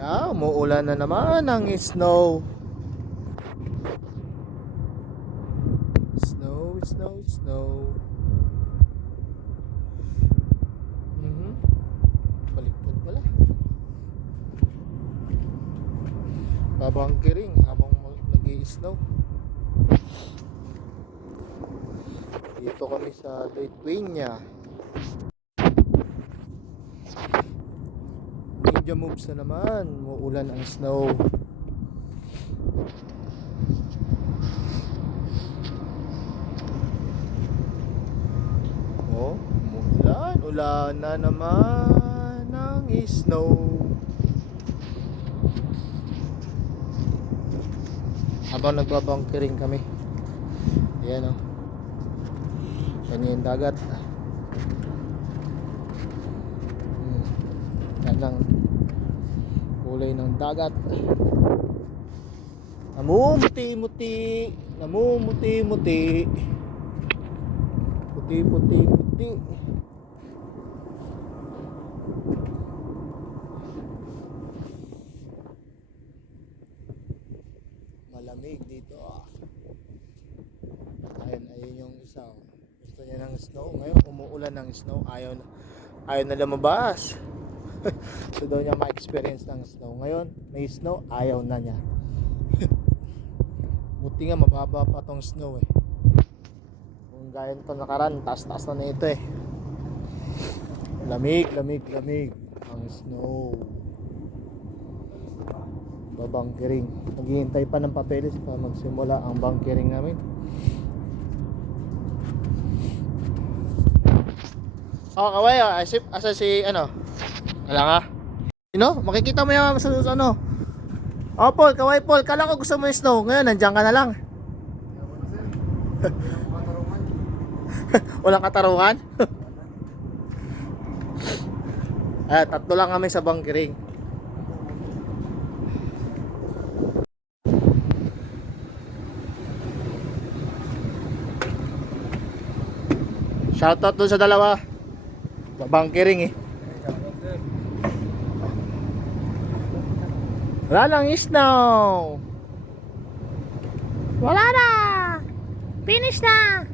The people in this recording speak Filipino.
Umuulan na naman ng snow. Snow. Baliktad pala. Babangkiring habang nag-i-snow. Dito kami sa Lithuania. Ninja moves na naman. Muulan ang snow. Ulan na naman ng snow. Habang nagbabangkering kami. Ayan o. Yan yung dagat. Yan ang kulay ng dagat. Namumuti-muti. Puti-puti. Malamig dito. Ayun yung isa. Gusto niya ng snow. Ngayon umuulan ng snow. Ayaw na lumabas. Gusto daw niya ma-experience ng snow. Ngayon may snow. Ayaw na niya. Buti nga mababa pa tong snow eh. Kung gaya nito nakaraan, taas na nito eh. Lamig ang snow. Babangkering. Naghihintay pa ng papeles para magsimula ang bunkering namin. Kaway, asa si ano? Wala nga. Makikita mo yung sa ano. Paul, kaway Paul, kala ko gusto mo yung snow. Ngayon, nandiyan ka na lang. Walang katarungan? Tatlo lang kami sa bunkering. Shoutout dun sa dalawa. Bunkering eh. Wala lang snow. Wala na. Finish na.